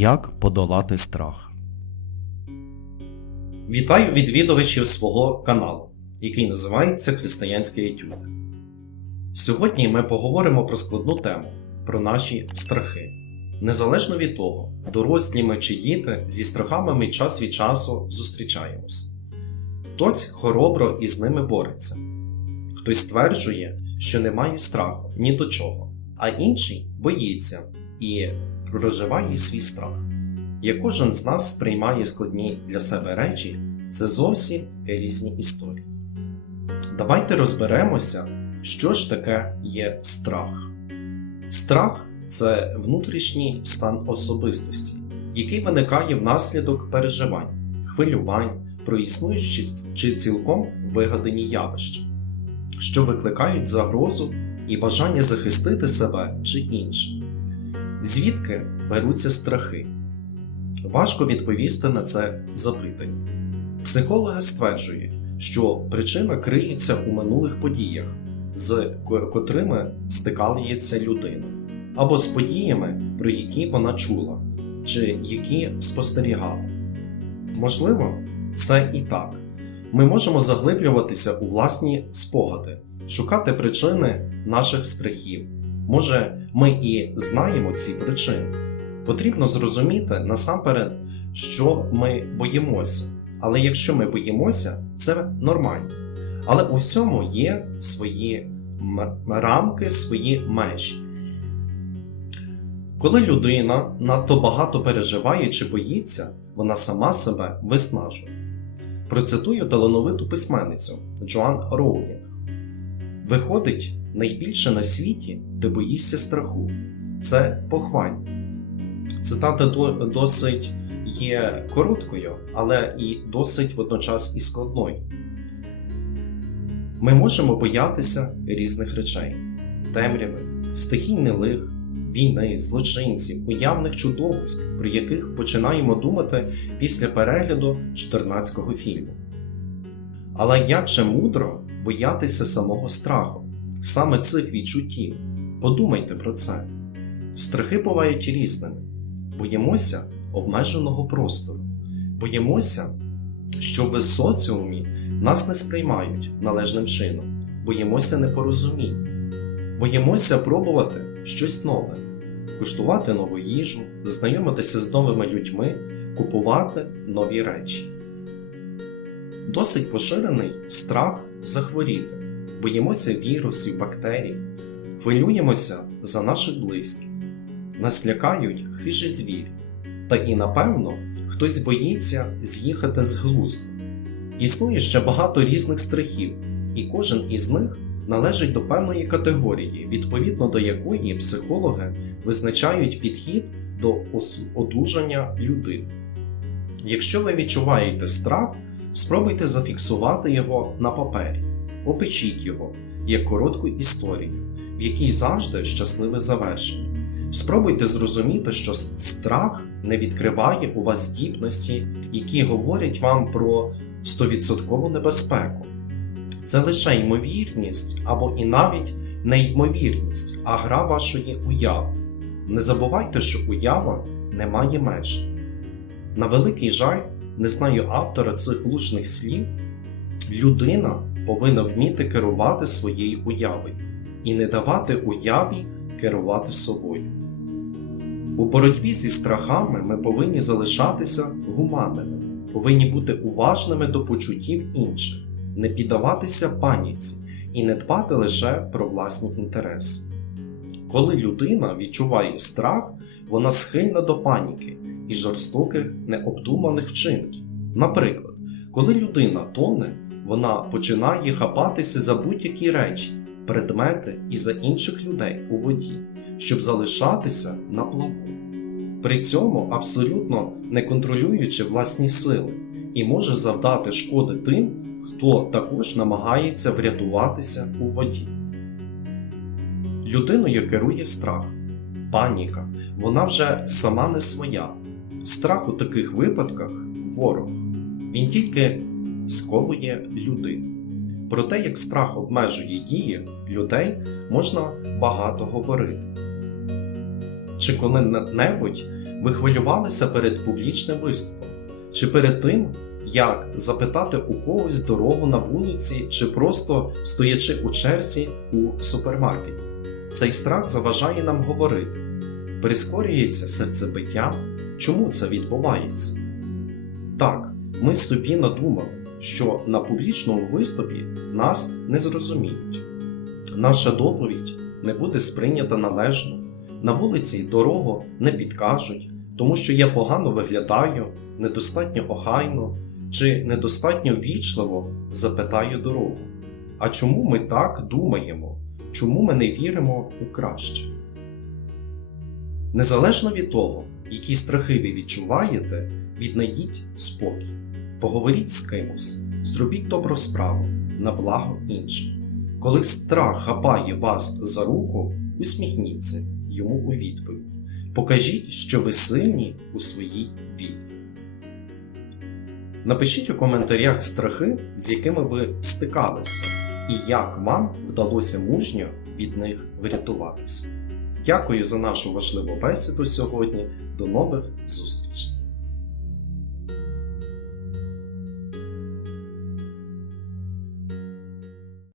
Як подолати страх? Вітаю відвідувачів свого каналу, який називається Християнський етюд. Сьогодні ми поговоримо про складну тему про наші страхи. Незалежно від того, дорослі ми чи діти, зі страхами ми час від часу зустрічаємось. Хтось хоробро із ними бореться, хтось стверджує, що немає страху ні до чого, а інший боїться і проживає свій страх. Як кожен з нас сприймає складні для себе речі, це зовсім різні історії. Давайте розберемося, що ж таке є страх. Страх це внутрішній стан особистості, який виникає внаслідок переживань, хвилювань про існуючі чи цілком вигадані явища, що викликають загрозу і бажання захистити себе чи інших. Звідки беруться страхи? Важко відповісти на це запитання. Психологи стверджують, що причина криється у минулих подіях, з котрими стикається людина, або з подіями, про які вона чула, чи які спостерігала. Можливо, це і так. Ми можемо заглиблюватися у власні спогади, шукати причини наших страхів. Може, ми і знаємо ці причини. Потрібно зрозуміти насамперед, що ми боїмося. Але якщо ми боїмося, це нормально. Але у всьому є свої рамки, свої межі. Коли людина надто багато переживає чи боїться, вона сама себе виснажує. Процитую талановиту письменницю Джоан Роулінг. Виходить, найбільше на світі, де боїшся страху, це похвання. Цитата досить є короткою, але і досить водночас і складною. Ми можемо боятися різних речей: темряви, стихійних лих, війни, злочинців, уявних чудовиськ, про яких починаємо думати після перегляду 14-го фільму. Але як же мудро боятися самого страху, саме цих відчуттів? Подумайте про це. Страхи бувають різними. Боїмося обмеженого простору. Боїмося, що в соціумі нас не сприймають належним чином. Боїмося непорозумінь. Боїмося пробувати щось нове, куштувати нову їжу, знайомитися з новими людьми, купувати нові речі. Досить поширений страх захворіти. Боїмося вірусів, бактерій, хвилюємося за наших близьких, нас лякають хижі звірі. Та і напевно хтось боїться з'їхати з глузду. Існує ще багато різних страхів, і кожен із них належить до певної категорії, відповідно до якої психологи визначають підхід до одужання людини. Якщо ви відчуваєте страх, спробуйте зафіксувати його на папері, опишіть його як коротку історію, в якій завжди щасливе завершення. Спробуйте зрозуміти, що страх не відкриває у вас здібності, які говорять вам про 100% небезпеку. Це лише ймовірність або і навіть не ймовірність, а гра вашої уяви. Не забувайте, що уява не має меж. На великий жаль, не знаю автора цих влучних слів, людина повинна вміти керувати своєю уявою і не давати уяві керувати собою. У боротьбі зі страхами ми повинні залишатися гуманними, повинні бути уважними до почуттів інших, не піддаватися паніці і не дбати лише про власні інтереси. Коли людина відчуває страх, вона схильна до паніки і жорстоких необдуманих вчинків. Наприклад, коли людина тоне, вона починає хапатися за будь-які речі, предмети і за інших людей у воді, щоб залишатися на плаву. При цьому абсолютно не контролюючи власні сили і може завдати шкоди тим, хто також намагається врятуватися у воді. Людиною керує страх, паніка, вона вже сама не своя. Страх у таких випадках ворог. Він тільки сковує людину. Про те, як страх обмежує дії людей, можна багато говорити. Чи коли-небудь ви хвилювалися перед публічним виступом? Чи перед тим, як запитати у когось дорогу на вулиці, чи просто стоячи у черзі у супермаркеті? Цей страх заважає нам говорити, прискорюється серцебиття. Чому це відбувається? Так, ми собі надумали, що на публічному виступі нас не зрозуміють. Наша доповідь не буде сприйнята належно, на вулиці дорогу не підкажуть, тому що я погано виглядаю, недостатньо охайно чи недостатньо вічливо запитаю дорогу. А чому ми так думаємо? Чому ми не віримо у краще? Незалежно від того, які страхи ви відчуваєте, віднайдіть спокій, поговоріть з кимось, зробіть добру справу на благо інших. Коли страх хапає вас за руку, усміхніться йому у відповідь. Покажіть, що ви сильні у своїй вірі. Напишіть у коментарях страхи, з якими ви стикалися, і як вам вдалося мужньо від них врятуватися. Дякую за нашу важливу бесіду сьогодні. До нових зустрічей!